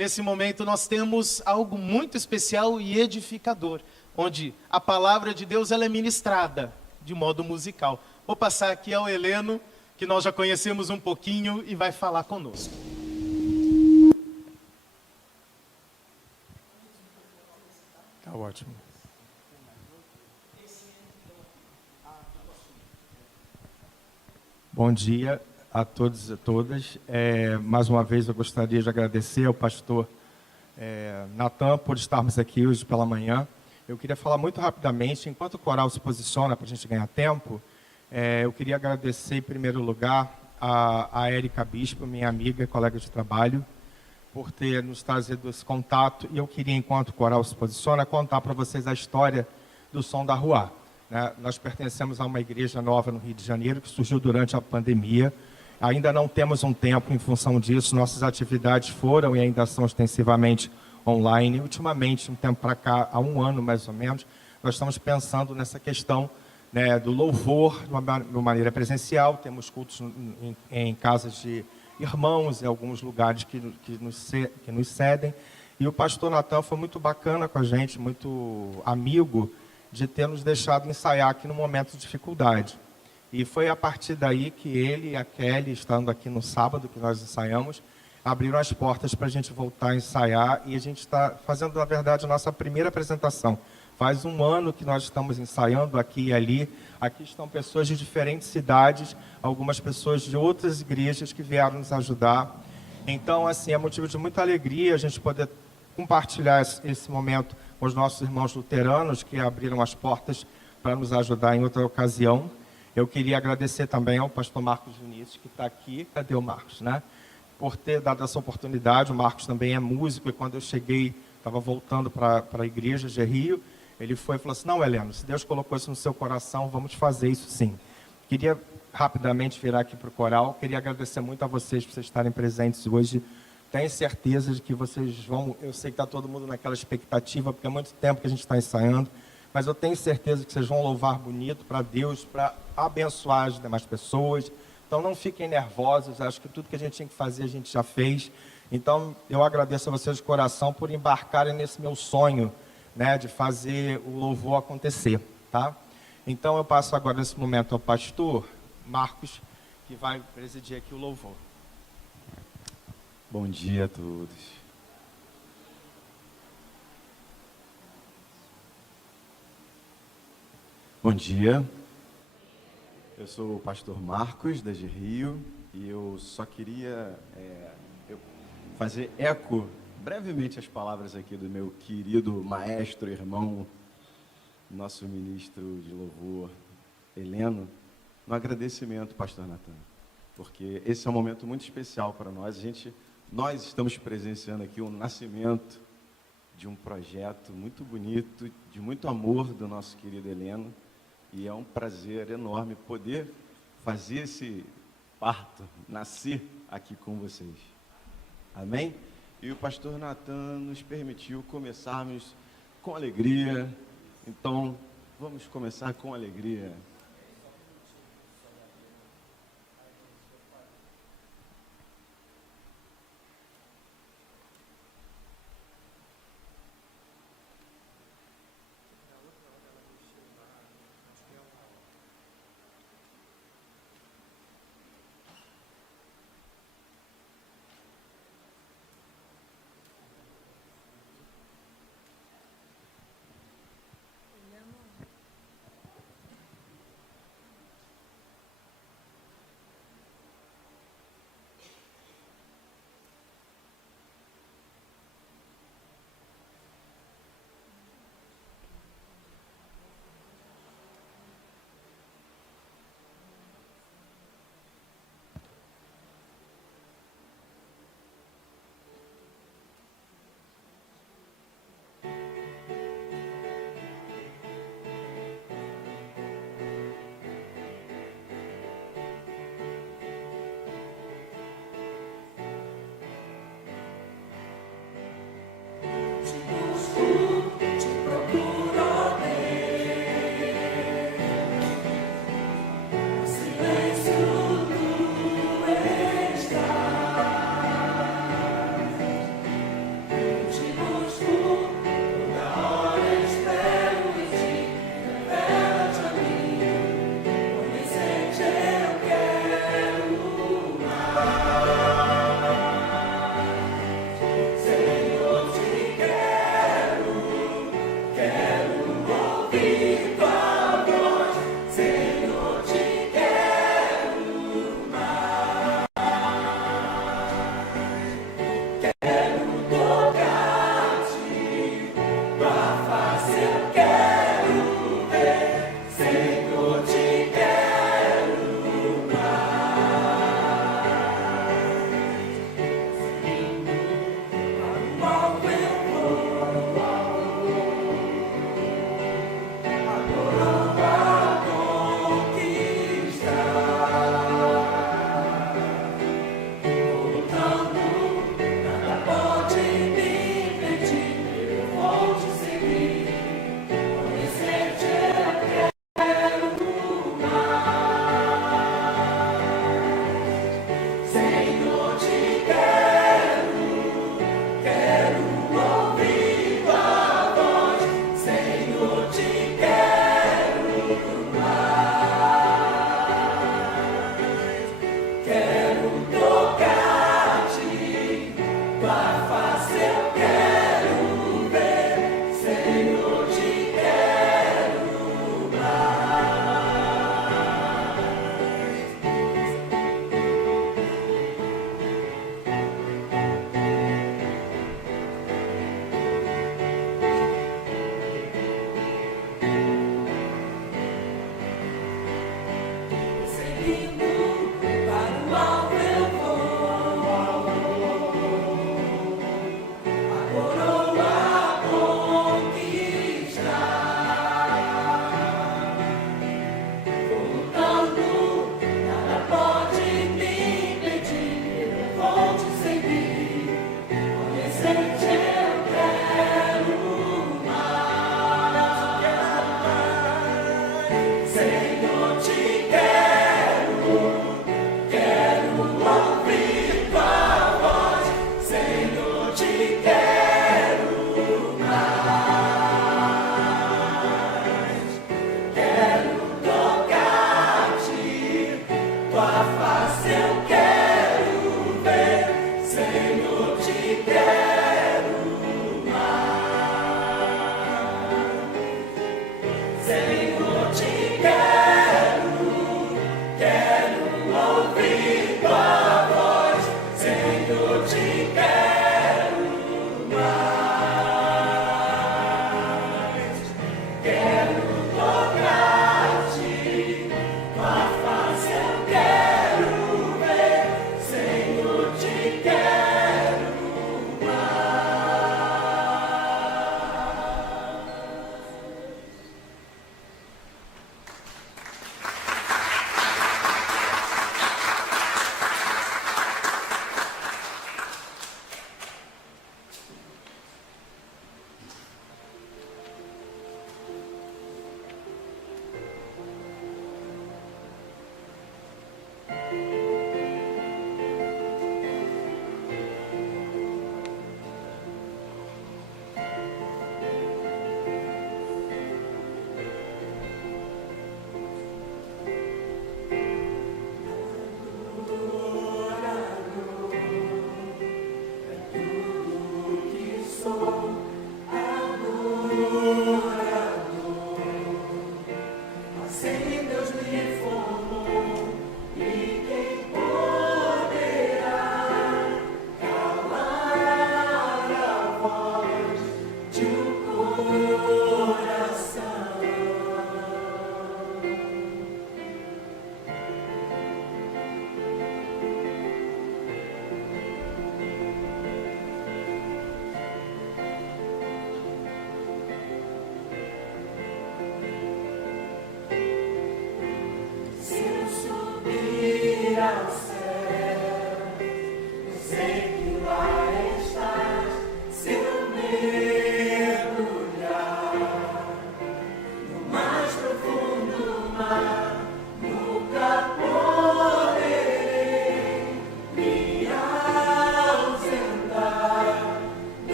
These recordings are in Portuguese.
nesse momento nós temos algo muito especial e edificador, onde a palavra de Deus ela é ministrada de modo musical. Vou passar aqui ao Heleno, que nós já conhecemos um pouquinho e vai falar conosco. Tá ótimo. Bom dia a todos e todas. Mais uma vez eu gostaria de agradecer ao pastor Natan por estarmos aqui hoje pela manhã. Eu queria falar muito rapidamente, enquanto o coral se posiciona para a gente ganhar tempo, eu queria agradecer em primeiro lugar a Érica Bispo, minha amiga e colega de trabalho, por ter nos trazido esse contato. E eu queria, enquanto o coral se posiciona, contar para vocês a história do Som da Rua. Nós pertencemos a uma igreja nova no Rio de Janeiro, que surgiu durante a pandemia. Ainda não temos um tempo em função disso, nossas atividades foram e ainda são extensivamente online. Ultimamente, um tempo para cá, há um ano mais ou menos, nós estamos pensando nessa questão do louvor de uma maneira presencial. Temos cultos em casas de irmãos, em alguns lugares que nos cedem. E o pastor Natan foi muito bacana com a gente, muito amigo, de ter nos deixado ensaiar aqui no momento de dificuldade. E foi a partir daí que ele e a Kelly, estando aqui no sábado que nós ensaiamos, abriram as portas para a gente voltar a ensaiar, e a gente está fazendo, na verdade, a nossa primeira apresentação. Faz um ano que nós estamos ensaiando aqui e ali. Aqui estão pessoas de diferentes cidades, algumas pessoas de outras igrejas que vieram nos ajudar. Então, assim, é motivo de muita alegria a gente poder compartilhar esse momento com os nossos irmãos luteranos que abriram as portas para nos ajudar em outra ocasião. Eu queria agradecer também ao pastor Marcos Vinícius, que está aqui. Cadê o Marcos, né? Por ter dado essa oportunidade. O Marcos também é músico, e quando eu cheguei, estava voltando para a igreja de Rio, ele foi e falou assim: não, Heleno, se Deus colocou isso no seu coração, vamos fazer isso sim. Queria rapidamente virar aqui para o coral. Queria agradecer muito a vocês por vocês estarem presentes hoje. Tenho certeza de que vocês vão... Eu sei que está todo mundo naquela expectativa, porque é muito tempo que a gente está ensaiando, mas eu tenho certeza que vocês vão louvar bonito para Deus, para abençoar as demais pessoas. Então, não fiquem nervosos. Acho que tudo que a gente tinha que fazer, a gente já fez. Então, eu agradeço a vocês de coração por embarcarem nesse meu sonho, de fazer o louvor acontecer, tá? Então, eu passo agora, nesse momento, ao pastor Marcos, que vai presidir aqui o louvor. Bom dia a todos. Bom dia. Eu sou o pastor Marcos, da Rio, e eu só queria fazer eco brevemente as palavras aqui do meu querido maestro, irmão, nosso ministro de louvor, Heleno, no agradecimento, pastor Natan, porque esse é um momento muito especial para nós. Nós estamos presenciando aqui o nascimento de um projeto muito bonito, de muito amor do nosso querido Heleno, e é um prazer enorme poder fazer esse parto nascer aqui com vocês. Amém? E o pastor Natan nos permitiu começarmos com alegria. Então, vamos começar com alegria.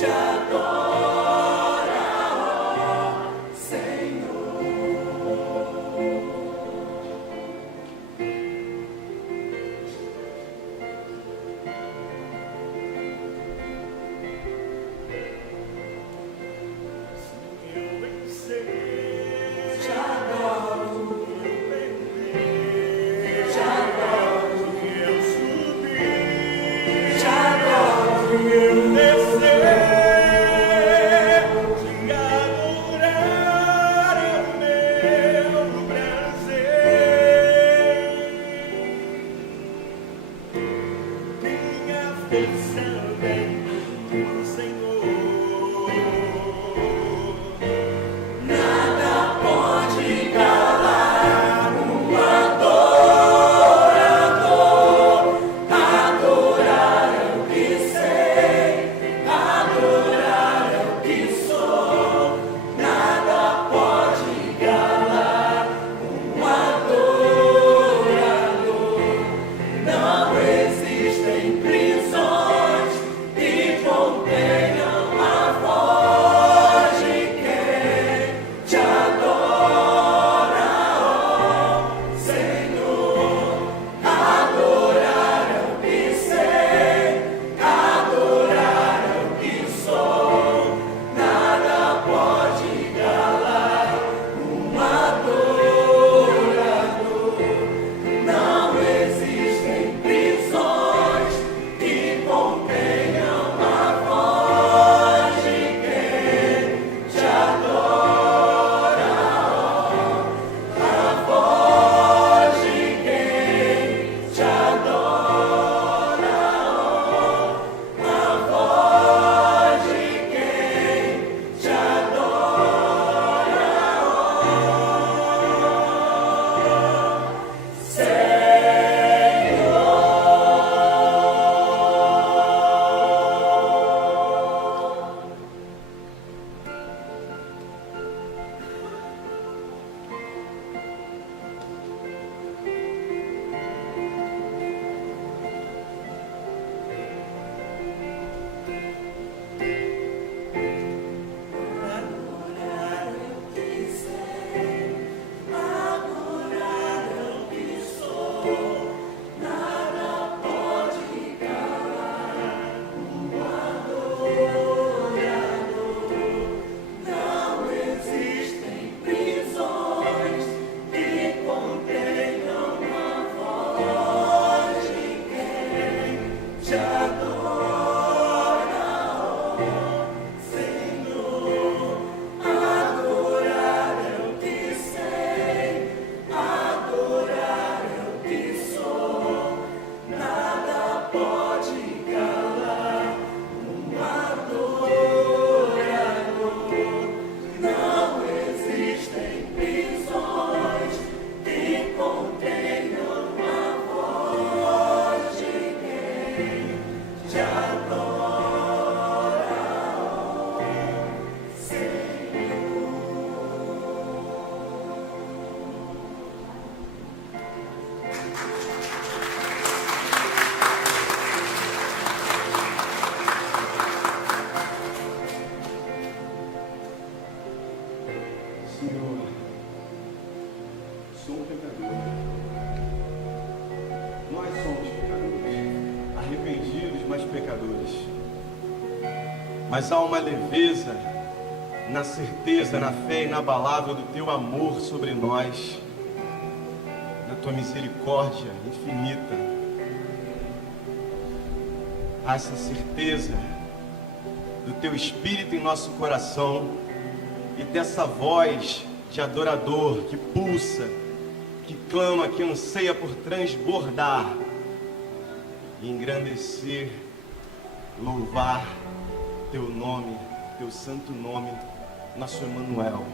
Te adoro. Senhor, sou um pecador. Nós somos pecadores, arrependidos, mas pecadores. Mas há uma leveza na certeza, na fé inabalável do Teu amor sobre nós, da Tua misericórdia infinita. Há essa certeza do Teu Espírito em nosso coração e dessa voz de adorador que pulsa, que clama, que anseia por transbordar e engrandecer, louvar Teu nome, Teu santo nome, nosso Emmanuel.